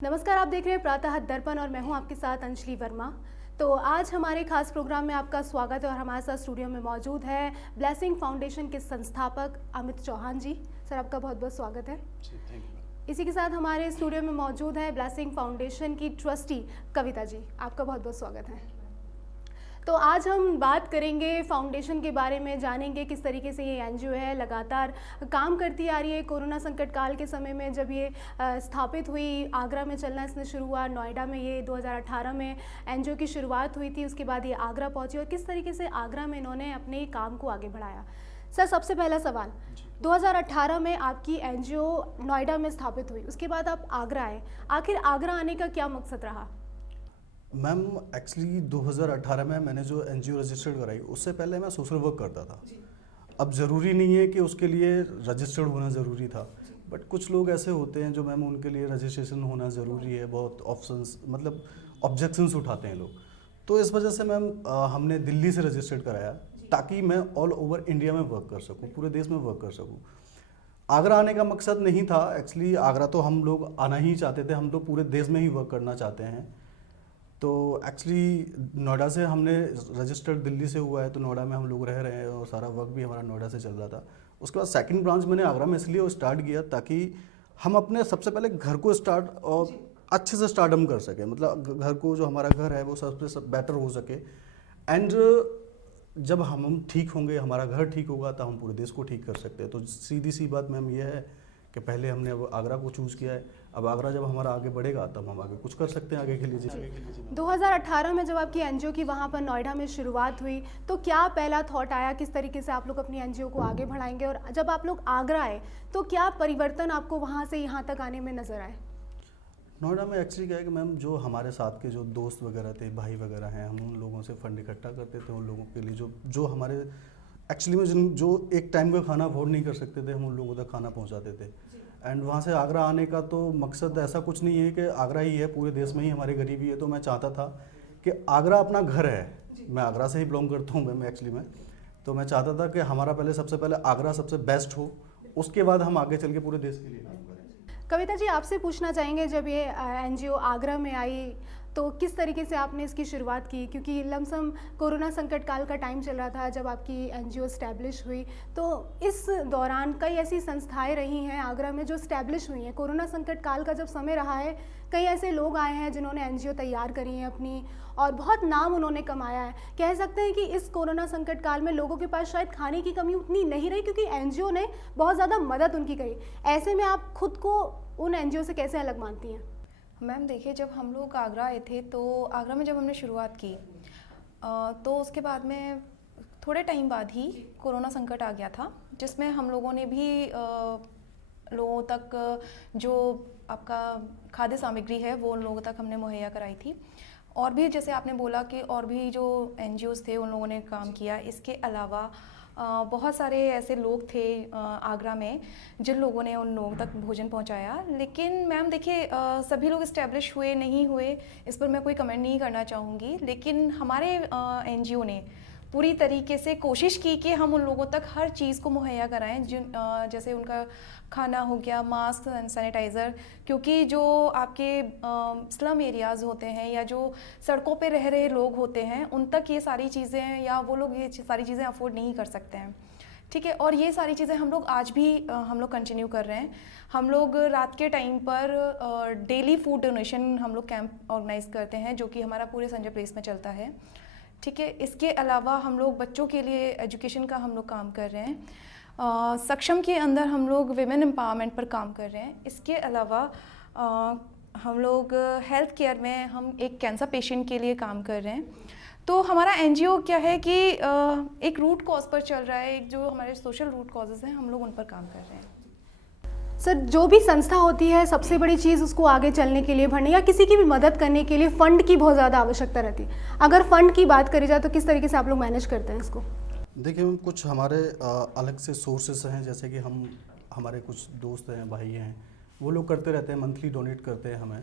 नमस्कार, आप देख रहे हैं प्रातः दर्पण और मैं हूं आपके साथ अंजलि वर्मा। तो आज हमारे खास प्रोग्राम में आपका स्वागत है और हमारे साथ स्टूडियो में मौजूद है ब्लेसिंग फाउंडेशन के संस्थापक अमित चौहान जी। सर, आपका बहुत बहुत स्वागत है। जी, थैंक यू। इसी के साथ हमारे स्टूडियो में मौजूद है ब्लेसिंग फाउंडेशन की ट्रस्टी कविता जी। आपका बहुत बहुत स्वागत है। तो आज हम बात करेंगे फाउंडेशन के बारे में, जानेंगे किस तरीके से ये एनजीओ है, लगातार काम करती आ रही है। कोरोना संकट काल के समय में जब ये स्थापित हुई, आगरा में चलना इसने शुरू हुआ, नोएडा में ये 2018 में एनजीओ की शुरुआत हुई थी, उसके बाद ये आगरा पहुंची और किस तरीके से आगरा में इन्होंने अपने काम को आगे बढ़ाया। सर, सबसे पहला सवाल, 2018 में आपकी एनजीओ नोएडा में स्थापित हुई, उसके बाद आप आगरा आए, आखिर आगरा आने का क्या मकसद रहा? मैम, एक्चुअली 2018 में मैंने जो एनजीओ रजिस्टर्ड कराई, उससे पहले मैं सोशल वर्क करता था। अब ज़रूरी नहीं है कि उसके लिए रजिस्टर्ड होना ज़रूरी था, बट कुछ लोग ऐसे होते हैं जो मैम उनके लिए रजिस्ट्रेशन होना ज़रूरी है। बहुत ऑप्शंस मतलब ऑब्जेक्शंस उठाते हैं लोग। तो इस वजह से मैम हमने दिल्ली से रजिस्टर्ड कराया ताकि मैं ऑल ओवर इंडिया में वर्क कर सकूँ, पूरे देश में वर्क कर सकूँ। आगरा आने का मकसद नहीं था एक्चुअली। आगरा तो हम लोग आना ही चाहते थे, हम लोग पूरे देश में ही वर्क करना चाहते हैं। तो एक्चुअली नोएडा से हमने रजिस्टर्ड दिल्ली से हुआ है, तो नोएडा में हम लोग रह रहे हैं और सारा वर्क भी हमारा नोएडा से चल रहा था। उसके बाद सेकंड ब्रांच मैंने आगरा में इसलिए स्टार्ट किया ताकि हम अपने सबसे पहले घर को स्टार्ट और अच्छे से स्टार्टअप कर सकें। मतलब घर को, जो हमारा घर है वो सबसे सब बेटर हो सके। एंड जब हम ठीक होंगे, हमारा घर ठीक होगा, तो हम पूरे देश को ठीक कर सकते हैं। तो सीधी सी बात मैम ये है कि पहले हमने अब आगरा को चूज़ किया है। अब आगरा जब हमारा आगे बढ़ेगा तब हम आगे कुछ कर सकते हैं आगे के लिए। 2018 में जब आपकी एनजीओ की वहाँ पर नोएडा में शुरुआत हुई, तो क्या पहला थॉट आया, किस तरीके से आप लोग अपनी एनजीओ को आगे बढ़ाएंगे? और जब आप लोग आगरा आए तो क्या परिवर्तन आपको वहाँ से यहाँ तक आने में नज़र आए? नोएडा में एक्चुअली क्या है कि मैम, जो हमारे साथ के जो दोस्त वगैरह थे, भाई वगैरह हैं, हम उन लोगों से फंड इकट्ठा करते थे उन लोगों के लिए जो हमारे एक्चुअली में जो एक टाइम का खाना अफोर्ड नहीं कर सकते थे, हम उन लोगों तक खाना पहुंचाते थे। एंड वहाँ से आगरा आने का तो मकसद ऐसा कुछ नहीं है कि आगरा ही है, पूरे देश में ही हमारी गरीबी है। तो मैं चाहता था कि आगरा अपना घर है। मैं आगरा से ही बिलोंग करता हूँ मैं एक्चुअली में। तो मैं चाहता था कि हमारा सबसे पहले आगरा सबसे बेस्ट हो, उसके बाद हम आगे चल के पूरे देश के लिए काम करें। कविता जी, आपसे पूछना चाहेंगे, जब ये एनजीओ आगरा में आई तो किस तरीके से आपने इसकी शुरुआत की? क्योंकि लमसम कोरोना संकट काल का टाइम चल रहा था जब आपकी एनजीओ स्टैब्लिश हुई। तो इस दौरान कई ऐसी संस्थाएं रही हैं आगरा में जो स्टैब्लिश हुई हैं। कोरोना संकट काल का जब समय रहा है, कई ऐसे लोग आए हैं जिन्होंने एनजीओ तैयार करी है अपनी, और बहुत नाम उन्होंने कमाया है। कह सकते हैं कि इस कोरोना संकट काल में लोगों के पास शायद खाने की कमी उतनी नहीं रही, क्योंकि एनजीओ ने बहुत ज़्यादा मदद उनकी करी। ऐसे में आप खुद को उन एनजीओ से कैसे अलग मानती हैं? मैम देखिए, जब हम लोग आगरा आए थे तो आगरा में जब हमने शुरुआत की तो उसके बाद में थोड़े टाइम बाद ही कोरोना संकट आ गया था, जिसमें हम लोगों ने भी लोगों तक जो आपका खाद्य सामग्री है वो उन लोगों तक हमने मुहैया कराई थी। और भी जैसे आपने बोला कि और भी जो एनजीओज़ थे उन लोगों ने काम किया। इसके अलावा बहुत सारे ऐसे लोग थे आगरा में जिन लोगों ने उन लोगों तक भोजन पहुंचाया। लेकिन मैम देखिए, सभी लोग इस्टेब्लिश हुए नहीं हुए इस पर मैं कोई कमेंट नहीं करना चाहूँगी, लेकिन हमारे एनजीओ ने पूरी तरीके से कोशिश की कि हम उन लोगों तक हर चीज़ को मुहैया कराएं, जिन जैसे उनका खाना हो गया, मास्क, सैनिटाइज़र। क्योंकि जो आपके स्लम एरियाज़ होते हैं या जो सड़कों पे रह रहे लोग होते हैं, उन तक ये सारी चीज़ें, या वो लोग ये सारी चीज़ें अफोर्ड नहीं कर सकते हैं। ठीक है, और ये सारी चीज़ें हम लोग आज भी हम लोग कंटिन्यू कर रहे हैं। हम लोग रात के टाइम पर डेली फूड डोनेशन हम लोग कैंप ऑर्गेनाइज़ करते हैं, जो कि हमारा पूरे संजय प्लेस में चलता है। ठीक है, इसके अलावा हम लोग बच्चों के लिए एजुकेशन का हम लोग काम कर रहे हैं। सक्षम के अंदर हम लोग विमेन एम्पावरमेंट पर काम कर रहे हैं। इसके अलावा हम लोग हेल्थ केयर में हम एक कैंसर पेशेंट के लिए काम कर रहे हैं। तो हमारा एनजीओ क्या है कि एक रूट कॉज पर चल रहा है, एक जो हमारे सोशल रूट कॉजेज़ हैं हम लोग उन पर काम कर रहे हैं। सर, जो भी संस्था होती है, सबसे बड़ी चीज़ उसको आगे चलने के लिए, बढ़ने या किसी की भी मदद करने के लिए फंड की बहुत ज़्यादा आवश्यकता रहती है। अगर फंड की बात करी जाए तो किस तरीके से आप लोग मैनेज करते हैं इसको? देखिए मैम, कुछ हमारे अलग से सोर्सेस हैं, जैसे कि हमारे कुछ दोस्त हैं, भाई हैं, वो लोग करते रहते हैं, मंथली डोनेट करते हैं हमें।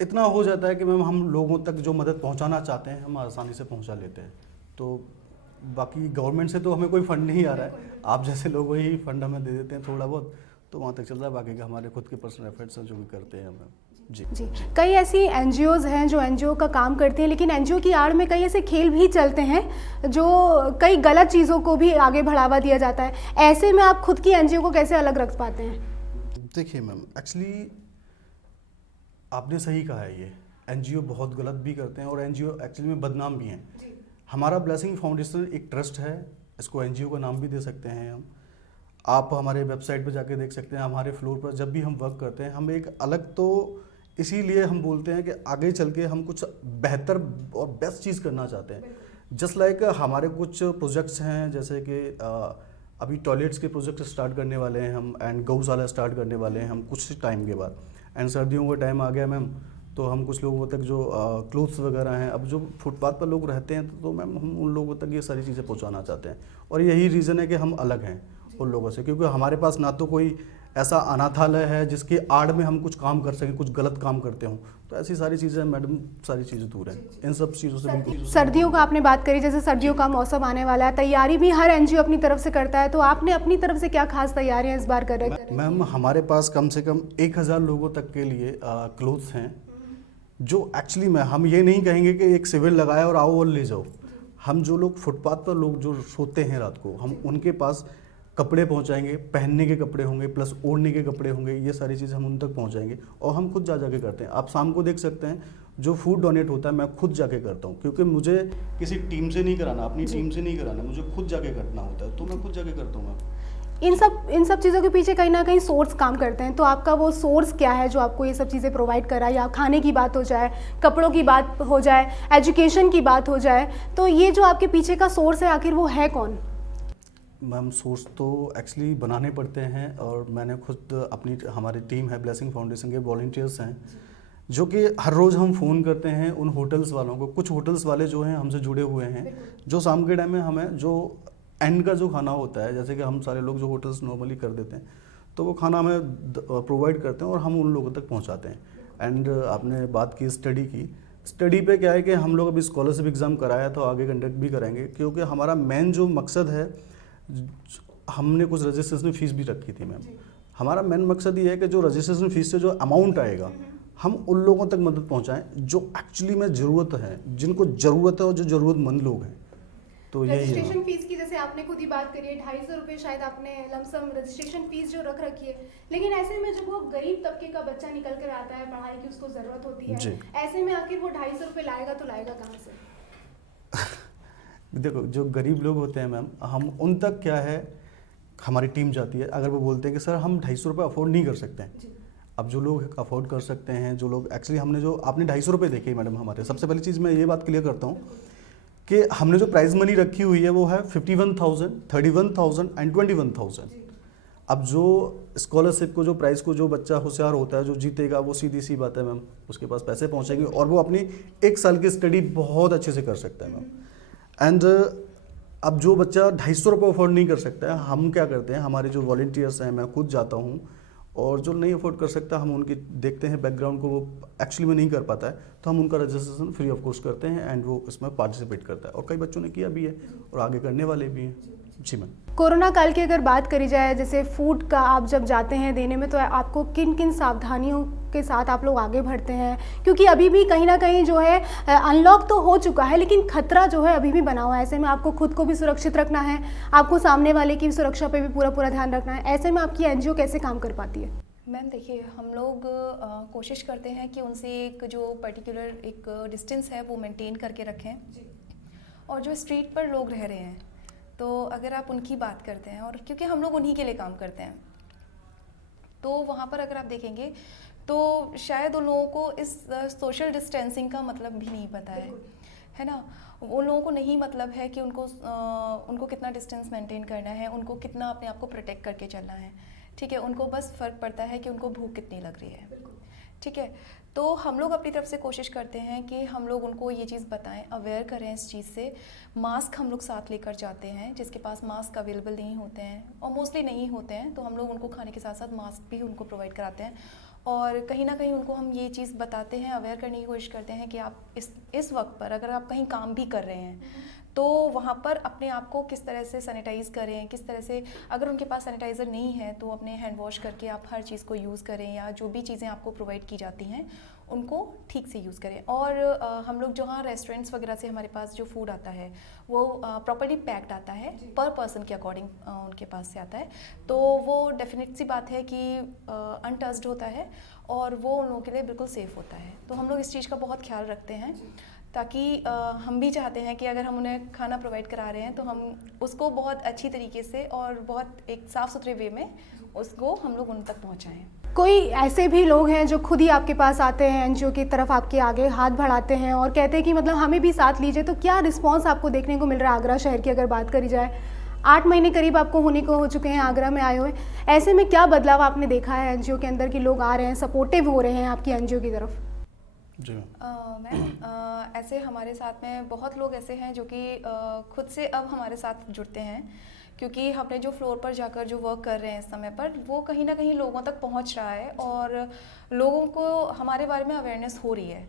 इतना हो जाता है कि मैम हम लोगों तक जो मदद पहुंचाना चाहते हैं हम आसानी से पहुंचा लेते हैं। तो बाकी गवर्नमेंट से तो हमें कोई फ़ंड नहीं आ रहा है, आप जैसे लोग ही फ़ंड हमें दे देते हैं थोड़ा बहुत, तो वहाँ तक चल रहा है। बाकी का हमारे खुद के पर्सनल एफर्ट्स हैं जो भी करते हैं हमें। जी जी, कई ऐसी एनजीओज़ हैं जो एनजीओ का काम करती हैं, लेकिन एनजीओ की आड़ में कई ऐसे खेल भी चलते हैं जो कई गलत चीज़ों को भी आगे बढ़ावा दिया जाता है। ऐसे में आप खुद की एनजीओ को कैसे अलग रख पाते हैं? देखिए मैम, एक्चुअली आपने सही कहा है, ये एनजीओ बहुत गलत भी करते हैं और एनजीओ एक्चुअली में बदनाम भी हैं। हमारा ब्लेसिंग फाउंडेशन एक ट्रस्ट है, इसको एनजीओ का नाम भी दे सकते हैं हम। आप हमारे वेबसाइट पर जाके देख सकते हैं, हमारे फ्लोर पर जब भी हम वर्क करते हैं हम एक अलग, तो इसीलिए हम बोलते हैं कि आगे चल के हम कुछ बेहतर और बेस्ट चीज़ करना चाहते हैं। जस्ट लाइक हमारे कुछ प्रोजेक्ट्स हैं, जैसे कि अभी टॉयलेट्स के प्रोजेक्ट स्टार्ट करने वाले हैं हम, एंड गौशाला स्टार्ट करने वाले हैं हम कुछ टाइम के बाद। एंड सर्दियों का टाइम आ गया मैम, तो हम कुछ लोगों तक जो क्लोथ्स वगैरह हैं, अब जो फुटपाथ पर लोग रहते हैं तो मैम हम उन लोगों तक ये सारी चीज़ें पहुंचाना चाहते हैं। और यही रीज़न है कि हम अलग हैं उन लोगों से, क्योंकि हमारे पास ना तो कोई ऐसा अनाथालय है जिसके आड़ में हम कुछ काम कर सकें, कुछ गलत काम करते हों, तो ऐसी सारी चीज़ें मैडम, सारी चीज़ें दूर हैं इन सब चीज़ों से बिल्कुल। सर्दियों का आपने बात करी, जैसे सर्दियों का मौसम आने वाला है, तैयारी भी हर एनजीओ अपनी तरफ से करता है, तो आपने अपनी तरफ से क्या खास तैयारियां इस बार कर रहे हैं? मैम हमारे पास कम से कम 1000 लोगों तक के लिए क्लोथ्स हैं, जो एक्चुअली में हम ये नहीं कहेंगे कि एक सिविल लगाए और आओ और ले जाओ। हम जो लोग फुटपाथ पर लोग जो सोते हैं रात को, हम उनके पास कपड़े पहुंचाएंगे, पहनने के कपड़े होंगे प्लस ओढ़ने के कपड़े होंगे, ये सारी चीज़ें हम उन तक पहुंचाएंगे। और हम खुद जा जाके करते हैं। आप शाम को देख सकते हैं जो फूड डोनेट होता है मैं खुद जाके करता हूँ, क्योंकि मुझे किसी टीम से नहीं कराना, अपनी टीम से नहीं कराना, मुझे खुद जाके करना होता है, तो मैं खुद जाके करता हूँ। इन सब चीज़ों के पीछे कहीं ना कहीं सोर्स काम करते हैं, तो आपका वो सोर्स क्या है जो आपको ये सब चीज़ें प्रोवाइड करा? या खाने की बात हो जाए, कपड़ों की बात हो जाए, एजुकेशन की बात हो जाए, तो ये जो आपके पीछे का सोर्स है आखिर वो है कौन? मैम सोर्स तो एक्चुअली बनाने पड़ते हैं, और मैंने खुद अपनी, हमारी टीम है ब्लेसिंग फाउंडेशन के वॉलंटियर्स हैं, जो कि हर रोज़ हम फ़ोन करते हैं उन होटल्स वालों को। कुछ होटल्स वाले जो हैं हमसे जुड़े हुए हैं, जो शाम के टाइम में हमें जो एंड का जो खाना होता है, जैसे कि हम सारे लोग जो होटल्स नॉर्मली कर देते हैं, तो वो खाना हमें प्रोवाइड करते हैं और हम उन लोगों तक पहुंचाते हैं। एंड आपने बात की स्टडी की, स्टडी पे क्या है कि हम लोग अभी स्कॉलरशिप एग्ज़ाम कराया तो आगे कंडक्ट भी कराएंगे, क्योंकि हमारा मेन जो मकसद है, हमने कुछ रजिस्ट्रेशन फ़ीस भी रखी थी मैम। हमारा मेन मकसद ये है कि जो रजिस्ट्रेशन फ़ीस से जो अमाउंट आएगा, हम उन लोगों तक मदद पहुंचाएं जो एक्चुअली में ज़रूरत है, जिनको ज़रूरत है और जो ज़रूरतमंद लोग हैं। तो यही है। रजिस्ट्रेशन फीस की जैसे आपने खुद ही बात करी है, 250 रुपये शायद आपने लमसम रजिस्ट्रेशन फीस जो रख रखी है, लेकिन ऐसे में जब वो गरीब तबके का बच्चा निकल कर आता है, पढ़ाई की उसको ज़रूरत होती है, ऐसे में आखिर वो 250 रुपये लाएगा तो लाएगा कहाँ से? देखो, जो गरीब लोग होते हैं मैम, हम उन तक क्या है, हमारी टीम जाती है, अगर वो बोलते हैं कि सर हम 250 रुपये अफोर्ड नहीं कर सकते हैं। अब जो लोग अफोर्ड कर सकते हैं, जो लोग एक्चुअली, हमने जो आपने 250 रुपये देखे मैडम हमारे, सबसे पहली चीज़ मैं ये बात क्लियर करता हूँ कि हमने जो प्राइज़ मनी रखी हुई है वो है 51,000, 31,000 एंड 21,000। अब जो स्कॉलरशिप को, जो प्राइज़ को, जो बच्चा होशियार होता है, जो जीतेगा, वो सीधी सी बात है मैम, उसके पास पैसे पहुँचेंगे और वो अपनी 1 साल की स्टडी बहुत अच्छे से कर सकता है मैम। एंड अब जो बच्चा 250 रुपये अफोर्ड नहीं कर सकता है, हम क्या करते हैं, हमारे जो वॉलंटियर्स हैं, मैं खुद जाता हूँ, और जो नहीं अफोर्ड कर सकता, हम उनकी देखते हैं बैकग्राउंड को, वो एक्चुअली में नहीं कर पाता है, तो हम उनका रजिस्ट्रेशन फ्री ऑफ कॉस्ट करते हैं एंड वो इसमें पार्टिसिपेट करता है। और कई बच्चों ने किया भी है और आगे करने वाले भी हैं। जी मैम। कोरोना काल की अगर बात करी जाए, जैसे फूड का आप जब जाते हैं देने में, तो आपको किन किन सावधानियों के साथ आप लोग आगे बढ़ते हैं? क्योंकि अभी भी कहीं ना कहीं जो है अनलॉक तो हो चुका है, लेकिन खतरा जो है अभी भी बना हुआ है। ऐसे में आपको खुद को भी सुरक्षित रखना है, आपको सामने वाले की सुरक्षा पे भी पूरा ध्यान रखना है। ऐसे में आपकी एनजीओ कैसे काम कर पाती है? मैम देखिए, हम लोग कोशिश करते हैं कि उनसे एक जो पर्टिकुलर एक डिस्टेंस है वो मेंटेन करके रखें। और जो स्ट्रीट पर लोग रह रहे हैं, तो अगर आप उनकी बात करते हैं, और क्योंकि हम लोग उन्हीं के लिए काम करते हैं, तो वहाँ पर अगर आप देखेंगे तो शायद उन लोगों को इस सोशल डिस्टेंसिंग का मतलब भी नहीं पता है ना। उन लोगों को नहीं मतलब है कि उनको कितना डिस्टेंस मेंटेन करना है, उनको कितना अपने आप को प्रोटेक्ट करके चलना है। ठीक है, उनको बस फ़र्क पड़ता है कि उनको भूख कितनी लग रही है। ठीक है, तो हम लोग अपनी तरफ से कोशिश करते हैं कि हम लोग उनको ये चीज़ बताएं, अवेयर करें इस चीज़ से। मास्क हम लोग साथ लेकर जाते हैं, जिसके पास मास्क अवेलेबल नहीं होते हैं और मोस्टली नहीं होते हैं, तो हम लोग उनको खाने के साथ साथ मास्क भी उनको प्रोवाइड कराते हैं। और कहीं ना कहीं उनको हम ये चीज़ बताते हैं, अवेयर करने की कोशिश करते हैं कि आप इस वक्त पर अगर आप कहीं काम भी कर रहे हैं तो वहाँ पर अपने आप को किस तरह से सैनिटाइज़ करें, किस तरह से, अगर उनके पास सैनिटाइज़र नहीं है तो अपने हैंड वॉश करके आप हर चीज़ को यूज़ करें, या जो भी चीज़ें आपको प्रोवाइड की जाती हैं उनको ठीक से यूज़ करें। और हम लोग जहाँ रेस्टोरेंट्स वगैरह से हमारे पास जो फूड आता है वो प्रॉपर्ली पैक्ड आता है, पर पर्सन के अकॉर्डिंग उनके पास से आता है, तो वो डेफिनेट सी बात है कि अनटच्ड होता है और वो उन लोगों के लिए बिल्कुल सेफ़ होता है। तो हम लोग इस चीज़ का बहुत ख्याल रखते हैं, ताकि हम भी चाहते हैं कि अगर हम उन्हें खाना प्रोवाइड करा रहे हैं तो हम उसको बहुत अच्छी तरीके से और बहुत एक साफ़ सुथरे वे में उसको हम लोग उन तक पहुँचाएँ। कोई ऐसे भी लोग हैं जो खुद ही आपके पास आते हैं, एनजीओ की तरफ आपके आगे हाथ बढ़ाते हैं और कहते हैं कि मतलब हमें भी साथ लीजिए, तो क्या रिस्पांस आपको देखने को मिल रहा है आगरा शहर की अगर बात करी जाए? 8 महीने करीब आपको होने को हो चुके हैं आगरा में आए हुए, ऐसे में क्या बदलाव आपने देखा है एनजीओ के अंदर कि लोग आ रहे हैं, सपोर्टिव हो रहे हैं आपकी एनजीओ की तरफ? जी मैम, ऐसे हमारे साथ में बहुत लोग ऐसे हैं जो कि खुद से अब हमारे साथ जुड़ते हैं, क्योंकि हमने जो फ्लोर पर जाकर जो वर्क कर रहे हैं इस समय पर, वो कहीं ना कहीं लोगों तक पहुंच रहा है और लोगों को हमारे बारे में अवेयरनेस हो रही है।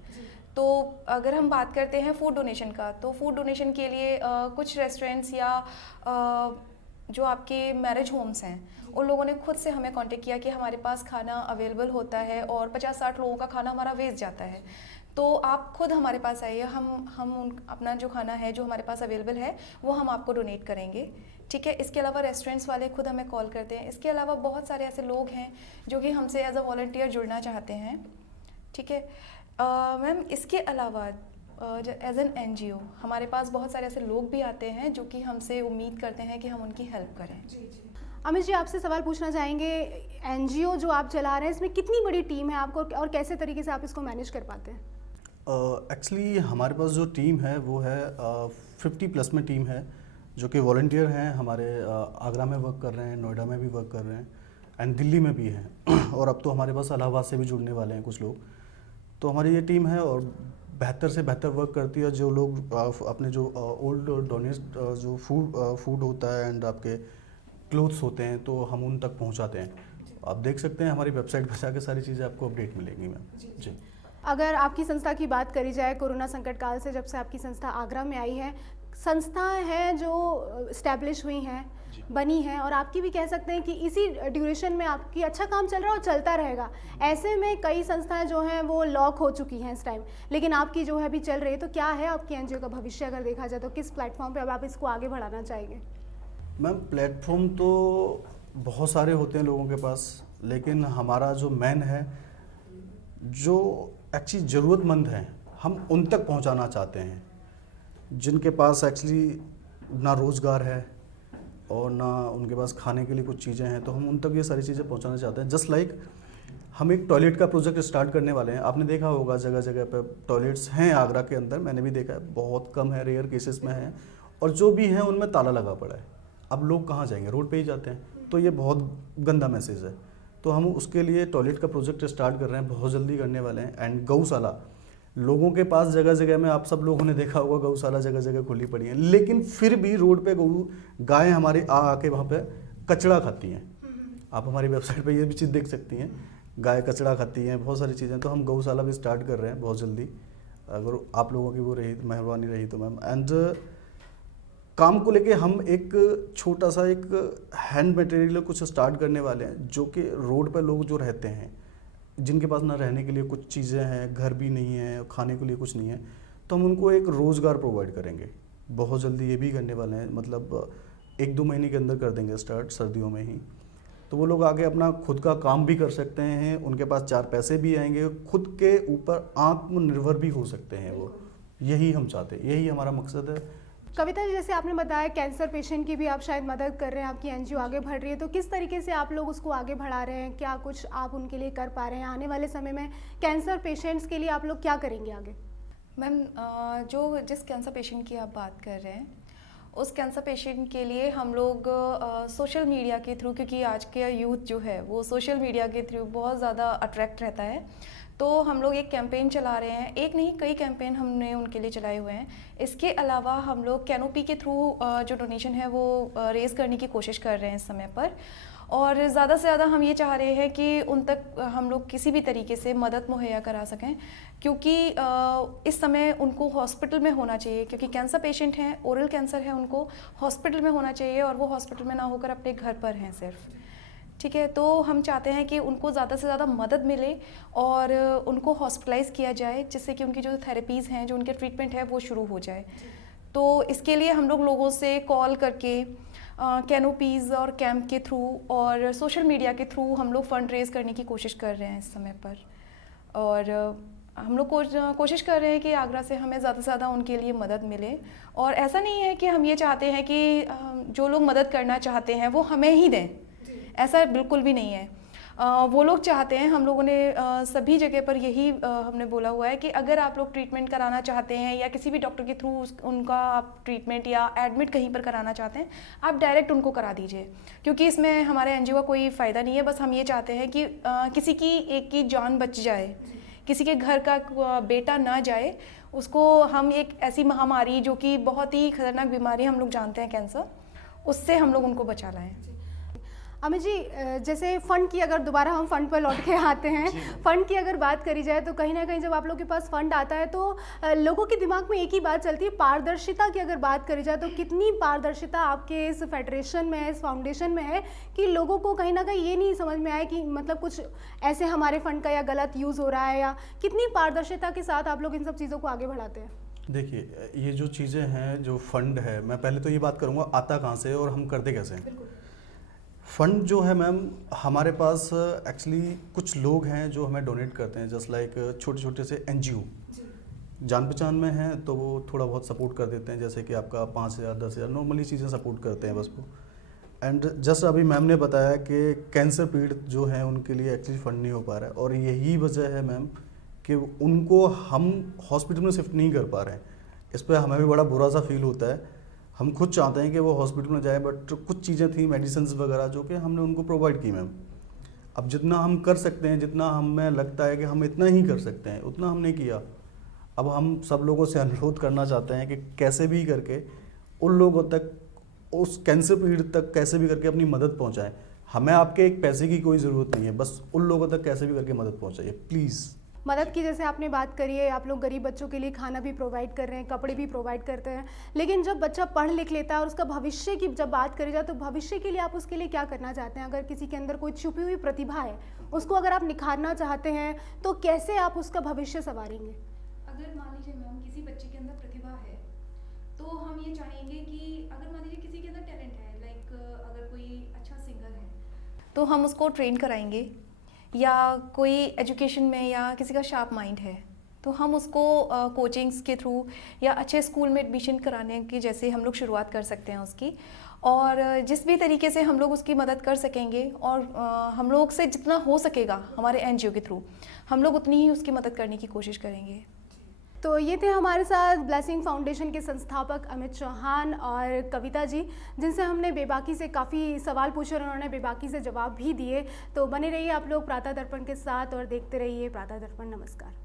तो अगर हम बात करते हैं फूड डोनेशन का, तो फूड डोनेशन के लिए कुछ रेस्टोरेंट्स या जो आपके मैरिज होम्स हैं उन लोगों ने खुद से हमें कांटेक्ट किया कि हमारे पास खाना अवेलेबल होता है और 50-60 लोगों का खाना हमारा वेस्ट जाता है, तो आप खुद हमारे पास आइए, हम अपना जो खाना है जो हमारे पास अवेलेबल है वो हम आपको डोनेट करेंगे। ठीक है। इसके अलावा रेस्टोरेंट्स वाले खुद हमें कॉल करते हैं। इसके अलावा बहुत सारे ऐसे लोग हैं जो कि हमसे एज अ वॉलंटियर जुड़ना चाहते हैं। ठीक है मैम, इसके अलावा एज एन एनजीओ हमारे पास बहुत सारे ऐसे लोग भी आते हैं जो कि हमसे उम्मीद करते हैं कि हम उनकी हेल्प करें। अमित जी, आपसे सवाल पूछना चाहेंगे, एनजीओ जो आप चला रहे हैं इसमें कितनी बड़ी टीम है आपको और कैसे तरीके से आप इसको मैनेज कर पाते हैं? एक्चुअली हमारे पास जो टीम है वो है 50+ में टीम है, जो कि वॉलंटियर हैं, हमारे आगरा में वर्क कर रहे हैं, नोएडा में भी वर्क कर रहे हैं एंड दिल्ली में भी हैं और अब तो हमारे पास इलाहाबाद से भी जुड़ने वाले हैं कुछ लोग। तो हमारी ये टीम है और बेहतर से बेहतर वर्क करती है। जो लोग अपने जो ओल्ड डोनेट जो फूड होता है एंड आपके क्लोथ्स होते हैं तो हम उन तक पहुंचाते हैं। आप देख सकते हैं हमारी वेबसाइट पर जाकर सारी चीज़ें आपको अपडेट मिलेंगी मैम। जी। अगर आपकी संस्था की बात करी जाए, कोरोना संकट काल से जब से आपकी संस्था आगरा में आई है, संस्थाएं हैं जो इस्टेब्लिश हुई हैं, बनी हैं, और आपकी भी कह सकते हैं कि इसी ड्यूरेशन में आपकी अच्छा काम चल रहा है और चलता रहेगा। ऐसे में कई संस्थाएं जो हैं वो लॉक हो चुकी हैं इस टाइम, लेकिन आपकी जो है अभी चल रही है। तो क्या है आपकी एनजीओ का भविष्य अगर देखा जाए तो किस प्लेटफॉर्म पे अब आप इसको आगे बढ़ाना चाहेंगे? मैम, प्लेटफॉर्म तो बहुत सारे होते हैं लोगों के पास, लेकिन हमारा जो मेन है, जो एक्चुअली ज़रूरतमंद हैं, हम उन तक पहुंचाना चाहते हैं, जिनके पास एक्चुअली ना रोज़गार है और ना उनके पास खाने के लिए कुछ चीज़ें हैं, तो हम उन तक ये सारी चीज़ें पहुंचाना चाहते हैं। जस्ट लाइक हम एक टॉयलेट का प्रोजेक्ट स्टार्ट करने वाले हैं। आपने देखा होगा जगह जगह पर टॉयलेट्स हैं आगरा के अंदर, मैंने भी देखा है, बहुत कम है, रेयर केसेस में है, और जो भी हैं उनमें ताला लगा पड़ा है। अब लोग कहाँ जाएंगे, रोड पे ही जाते हैं, तो ये बहुत गंदा मैसेज है। तो हम उसके लिए टॉयलेट का प्रोजेक्ट स्टार्ट कर रहे हैं, बहुत जल्दी करने वाले हैं। एंड गौशाला, लोगों के पास जगह जगह में, आप सब लोगों ने देखा होगा गौशाला जगह जगह खुली पड़ी है, लेकिन फिर भी रोड पे गायें हमारी आके वहाँ पे कचरा खाती हैं। आप हमारी वेबसाइट पे ये भी चीज़ देख सकती हैं, गाय कचरा खाती हैं, बहुत सारी चीज़ें। तो हम गौशाला भी स्टार्ट कर रहे हैं बहुत जल्दी, अगर आप लोगों की वो रही मेहरबानी रही तो मैम। एंड काम को लेके हम एक छोटा सा एक हैंड मटेरियल कुछ स्टार्ट करने वाले हैं, जो कि रोड पर लोग जो रहते हैं, जिनके पास ना रहने के लिए कुछ चीज़ें हैं, घर भी नहीं है, खाने के लिए कुछ नहीं है, तो हम उनको एक रोज़गार प्रोवाइड करेंगे बहुत जल्दी। ये भी करने वाले हैं, मतलब 1-2 महीने के अंदर कर देंगे स्टार्ट, सर्दियों में ही। तो वो लोग आगे अपना खुद का काम भी कर सकते हैं, उनके पास 4 पैसे भी आएंगे, खुद के ऊपर आत्मनिर्भर भी हो सकते हैं वो। यही हम चाहते हैं, यही हमारा मकसद है। कविता जी, जैसे आपने बताया कैंसर पेशेंट की भी आप शायद मदद कर रहे हैं, आपकी एनजीओ आगे बढ़ रही है, तो किस तरीके से आप लोग उसको आगे बढ़ा रहे हैं? क्या कुछ आप उनके लिए कर पा रहे हैं? आने वाले समय में कैंसर पेशेंट्स के लिए आप लोग क्या करेंगे आगे? मैम, जो जिस कैंसर पेशेंट की आप बात कर रहे हैं, उस कैंसर पेशेंट के लिए हम लोग सोशल मीडिया के थ्रू, क्योंकि आज के यूथ जो है वो सोशल मीडिया के थ्रू बहुत ज़्यादा अट्रैक्ट रहता है, तो हम लोग एक कैंपेन चला रहे हैं। एक नहीं, कई कैंपेन हमने उनके लिए चलाए हुए हैं। इसके अलावा हम लोग कैनोपी के थ्रू जो डोनेशन है वो रेज़ करने की कोशिश कर रहे हैं इस समय पर, और ज़्यादा से ज़्यादा हम ये चाह रहे हैं कि उन तक हम लोग किसी भी तरीके से मदद मुहैया करा सकें, क्योंकि इस समय उनको हॉस्पिटल में होना चाहिए, क्योंकि कैंसर पेशेंट हैं, ओरल कैंसर है, उनको हॉस्पिटल में होना चाहिए और वो हॉस्पिटल में ना होकर अपने घर पर हैं सिर्फ। ठीक है, तो हम चाहते हैं कि उनको ज़्यादा से ज़्यादा मदद मिले और उनको हॉस्पिटलाइज़ किया जाए, जिससे कि उनकी जो थेरेपीज़ हैं, जो उनके ट्रीटमेंट है, वो शुरू हो जाए। तो इसके लिए हम लोगों से कॉल करके कैनोपीज़ और कैंप के थ्रू और सोशल मीडिया के थ्रू हम लोग फंड रेज़ करने की कोशिश कर रहे हैं इस समय पर। और हम लोग कोशिश कर रहे हैं कि आगरा से हमें ज़्यादा से ज़्यादा उनके लिए मदद मिले। और ऐसा नहीं है कि हम ये चाहते हैं कि जो लोग मदद करना चाहते हैं वो हमें ही दें, ऐसा बिल्कुल भी नहीं है। वो लोग चाहते हैं, हम लोगों ने सभी जगह पर यही हमने बोला हुआ है कि अगर आप लोग ट्रीटमेंट कराना चाहते हैं या किसी भी डॉक्टर के थ्रू उनका आप ट्रीटमेंट या एडमिट कहीं पर कराना चाहते हैं, आप डायरेक्ट उनको करा दीजिए, क्योंकि इसमें हमारे एनजीओ का कोई फ़ायदा नहीं है। बस हम ये चाहते हैं कि किसी की एक की जान बच जाए, किसी के घर का बेटा ना जाए, उसको हम एक ऐसी महामारी जो कि बहुत ही खतरनाक बीमारी हम लोग जानते हैं कैंसर, उससे हम लोग उनको बचा लाएँ। अमित जी, जैसे फ़ंड की अगर दोबारा हम फ़ंड पर लौट के आते हैं, फ़ंड की अगर बात करी जाए तो कहीं ना कहीं जब आप लोग के पास फ़ंड आता है तो लोगों के दिमाग में एक ही बात चलती है, पारदर्शिता की अगर बात करी जाए तो कितनी पारदर्शिता आपके इस फेडरेशन में है, इस फाउंडेशन में है कि लोगों को कहीं ना कहीं ये नहीं समझ में आए कि मतलब कुछ ऐसे हमारे फ़ंड का या गलत यूज़ हो रहा है, या कितनी पारदर्शिता के साथ आप लोग इन सब चीज़ों को आगे बढ़ाते हैं? देखिए, ये जो चीज़ें हैं, जो फंड है, मैं पहले तो ये बात करूँगा आता कहाँ से और हम करते कैसे हैं। फंड जो है मैम, हमारे पास एक्चुअली कुछ लोग हैं जो हमें डोनेट करते हैं, जस्ट लाइक छोटे छोटे से एनजीओ जान पहचान में हैं तो वो थोड़ा बहुत सपोर्ट कर देते हैं, जैसे कि आपका 5,000 10,000 नॉर्मली चीज़ें सपोर्ट करते हैं बस वो। एंड जस्ट अभी मैम ने बताया कि कैंसर पीड़ित जो हैं उनके लिए एक्चुअली फंड नहीं हो पा रहा है, और यही वजह है मैम कि उनको हम हॉस्पिटल में शिफ्ट नहीं कर पा रहे हैं। इस पर हमें भी बड़ा बुरा सा फील होता है। हम खुद चाहते हैं कि वो हॉस्पिटल में जाए, बट कुछ चीज़ें थी, मेडिसिन वगैरह, जो कि हमने उनको प्रोवाइड की मैम। अब जितना हम कर सकते हैं, जितना हमें लगता है कि हम इतना ही कर सकते हैं, उतना हमने किया। अब हम सब लोगों से अनुरोध करना चाहते हैं कि कैसे भी करके उन लोगों तक, उस कैंसर पीड़ित तक कैसे भी करके अपनी मदद पहुंचाएं। हमें आपके एक पैसे की कोई ज़रूरत नहीं है, बस उन लोगों तक कैसे भी करके मदद पहुंचाइए प्लीज़। मदद की जैसे आपने बात करी है, आप लोग गरीब बच्चों के लिए खाना भी प्रोवाइड कर रहे हैं, कपड़े भी प्रोवाइड करते हैं, लेकिन जब बच्चा पढ़ लिख लेता है और उसका भविष्य की जब बात करी जाए तो भविष्य के लिए आप उसके लिए क्या करना चाहते हैं? अगर किसी के अंदर कोई छुपी हुई प्रतिभा है, उसको अगर आप निखारना चाहते हैं तो कैसे आप उसका भविष्य संवारेंगे? अगर मान लीजिए मैम किसी बच्चे के अंदर प्रतिभा है, तो हम ये चाहेंगे कि अगर मान लीजिए किसी के अंदर टैलेंट है, लाइक अगर कोई अच्छा सिंगर है, तो हम उसको ट्रेन कराएंगे, या कोई एजुकेशन में या किसी का शार्प माइंड है तो हम उसको कोचिंग्स के थ्रू या अच्छे स्कूल में एडमिशन कराने की जैसे हम लोग शुरुआत कर सकते हैं उसकी। और जिस भी तरीके से हम लोग उसकी मदद कर सकेंगे और हम लोग से जितना हो सकेगा हमारे एनजीओ के थ्रू, हम लोग उतनी ही उसकी मदद करने की कोशिश करेंगे। तो ये थे हमारे साथ ब्लेसिंग फाउंडेशन के संस्थापक अमित चौहान और कविता जी, जिनसे हमने बेबाकी से काफ़ी सवाल पूछे और उन्होंने बेबाकी से जवाब भी दिए। तो बने रहिए आप लोग प्रातः दर्पण के साथ और देखते रहिए प्रातः दर्पण। नमस्कार।